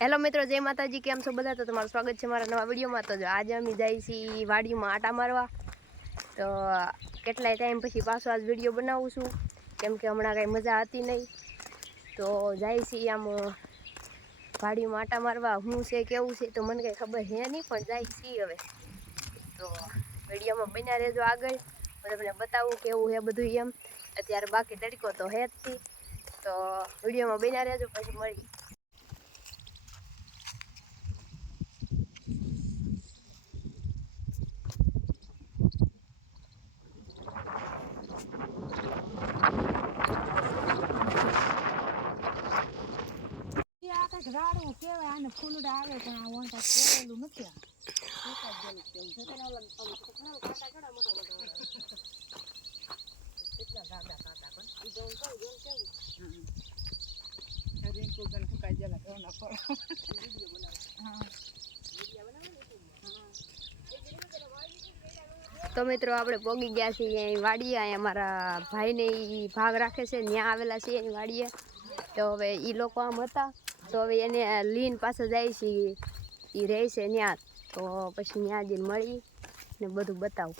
Hello મિત્રો, જય માતાજી। કેમ છો બધા? તો તમારું સ્વાગત છે મારા નવા વિડીયોમાં। તો જો આજે અમે જઈએ છીએ વાડીમાં આટા મારવા। તો કેટલાય ટાઈમ પછી પાછો આજ વિડીયો બનાવું છું, કેમ કે હમણાં કાંઈ મજા હતી નહીં। તો જાય છીએ આમ વાડીમાં આટા મારવા। હું છે કેવું છે તો મને કંઈ ખબર છે નહીં, પણ જાય છીએ હવે। તો વિડીયોમાં બન્યા રહેજો આગળ, હું તમને બતાવું કેવું છે બધું એમ। અત્યારે બાકી તડકો તો હે જ થી, તો વિડીયોમાં બન્યા રહેજો, પછી મળી। રાડું કેવાય આને, ફૂલડા આવે પણ આ વંટા કોરેલું નથી। તો મિત્રો આપણે પોગી ગયા છીએ અહીં વાડીએ। અહીંયા મારા ભાઈને ભાગ રાખે છે, ત્યાં આવેલા છે એની વાડીએ। તો હવે એ લોકો આમ હતા, તો હવે એને લીન પાસે જાય છે, એ રહે છે ત્યાં। તો પછી ત્યાં જઈને મળી ને બધું બતાવું।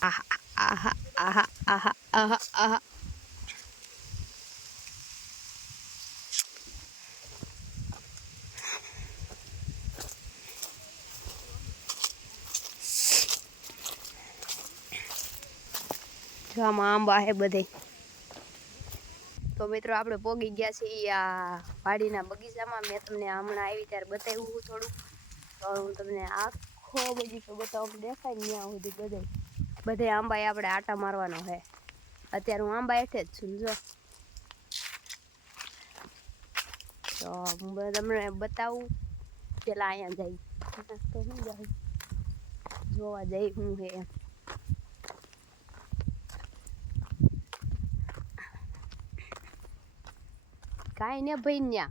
આહા આહા આહા આહા આહા આહા। જો આમાં આંબા હે બધે। તો મિત્રો આપણે પોગી ગયા છીએ આ વાડીના બગીચામાં। મેં તમને હમણાં આવી ત્યારે બતાવ્યું થોડું, તો હું તમને આખો બગીચો બતાવું, દેખાય ને ત્યાં સુધી બધે આંબા આપણે આટા મારવાનો છે। અત્યારે હું આંબા હેઠે જ છું, જો તો હું તમને બતાવું। પેલા અહીંયા જઈ તો શું જાય જોવા જઈ હું હે એમ। કાંઈ ને ભાઈ, ન્યા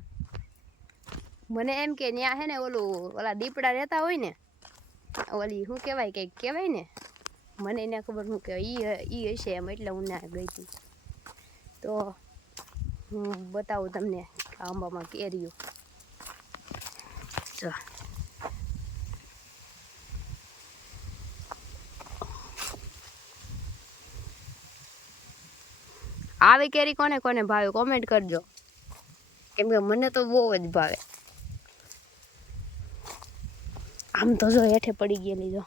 મને એમ કે ન્યા હે ને ઓલા દીપડા રહેતા હોય ને, ઓલી શું કહેવાય, કંઈક કહેવાય ને, મને એને ખબર શું કહેવાય, ઈ હશે એમ, એટલે હું ના ગઈ હતી। તો હું બતાવું તમને આંબામાં કેરીઓ। જો આવી કેરી કોને કોને ભાવે કોમેન્ટ કરજો, કેમ કે મને તો બહુ જ ભાવે। આમ તો જો હેઠે પડી ગયેલી, જો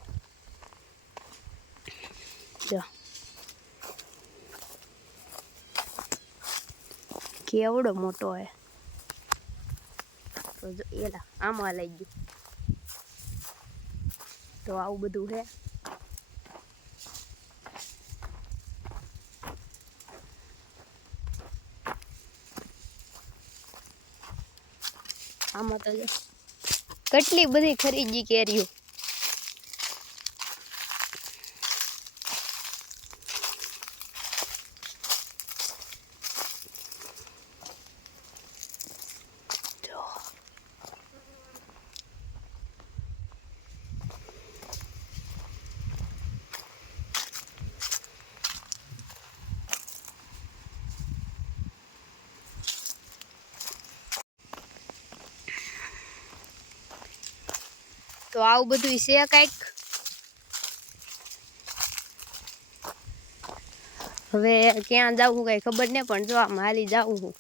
જો કેવડો મોટો હે। તો જો એલા આમાં લઈ ગયું। તો આવું બધું હે। આમાં તો જો કેટલી બધી ખરીદી કેરીઓ। તો આવું બધું છે કાંઈક। હવે ક્યાં જાવું કાંઈ ખબર નહીં, પણ જો આમ હાલી જાઉં હું।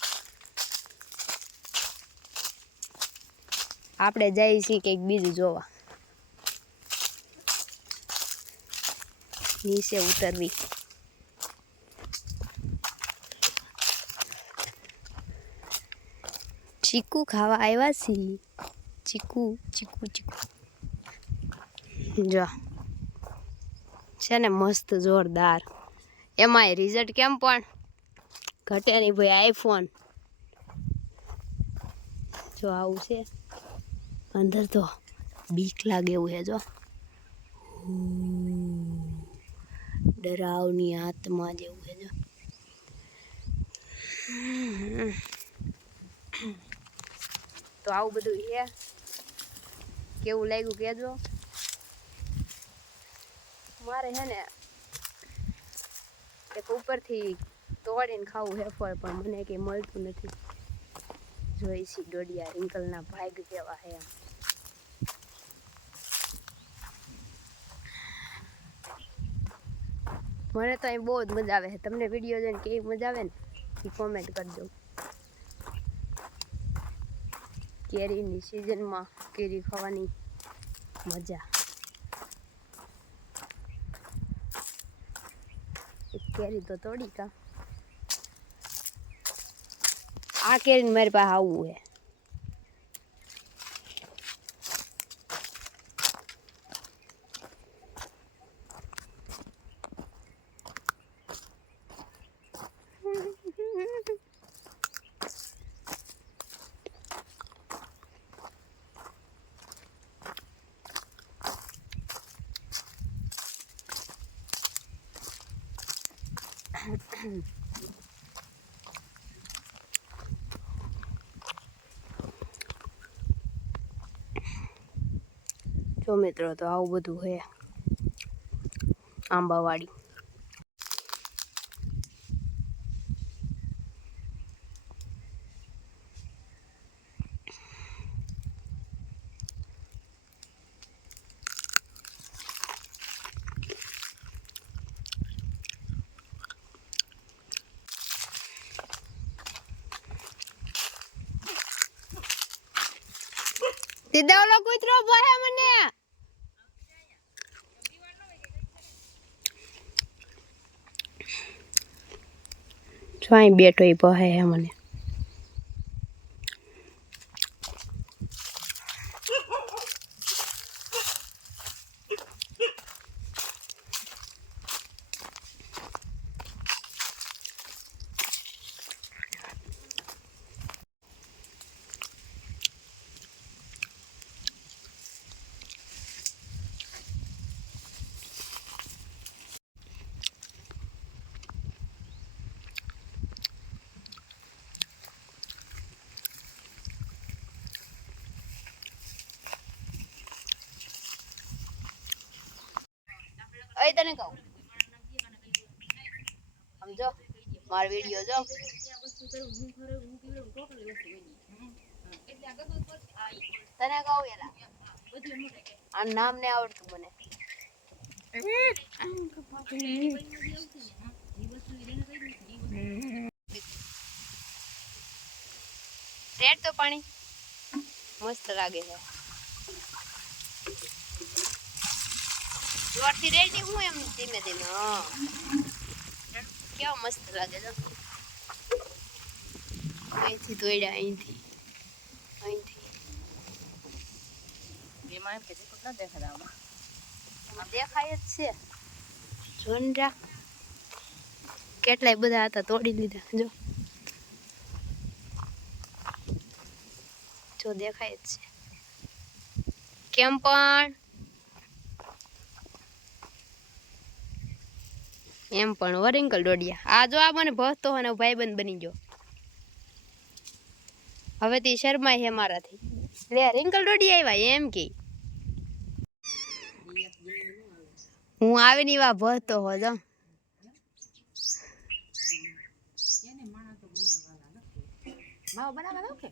આપણે જઈએ છીએ કંઈક બીજું જોવા, નીચે ઉતરવી। ચીકુ ખાવા આવ્યા છીએ। ચીકુ ચીકુ ચીકુ જો છે ને મસ્ત જોરદાર, એમાંય રિઝલ્ટ કેમ પણ ઘટે નહીં ભાઈ. આઈફોન જો આવું છે, અંદર તો બીક લાગે એવું છે. જો ડરાવની આત્મા જેવું છે. જો તો આવું બધું છે. કેવું લાગ્યું કહેજો. મારે છે ને એક ઉપરથી તોડીને ખાવું છે ફળ, પણ મને કંઈ મળતું નથી. જોઈશી ડોડિયા રિંકલના ભાગ કેવા છે એમ. મને તો અહીં બહુ જ મજા આવે છે. તમને વિડીયો જોઈને કેવી મજા આવે ને એ કોમેન્ટ કરજો. કેરીની સિઝનમાં કેરી ખાવાની મજા. એક કેરી તો તોડી કા. આ કેરીને મારી પાસે આવવું છે. જો મિત્રો, તો આવું બધું છે આંબાવાડી. સીધા ઓલો કૂતરો બોહે મને. જોઈ બેઠો એ બોહે હે મને. અય તને કહું, સમજો મારો વિડિયો જો. તને કહું એલા, આ નામ ને આવડતું મને. રેડ તો પાણી મસ્ત લાગે છે. જોરથી રેડી હું એમ ધીમે ધીમે. હા, કેવો મસ્ત લાગે છે. અહીંથી દોડ્યા, અહીંથી એમાં કે કેટલા દેખાડા દેખાય જ છે. જોનરા કેટલાય બધા હતા, તોડી લીધા. જો દેખાય જ છે. કેમ પણ એમ પણ વરિંકલ ડોડિયા. આ જો આ મને ભસતો અને ભાઈબંધ બની ગયો. હવે તે શર્માય છે મારાથી. લે રિંકલ ડોડિયા આવ્યા એમ કે હું આવીને એવા ભસતો હો. જો માવો બનાવવા દો કે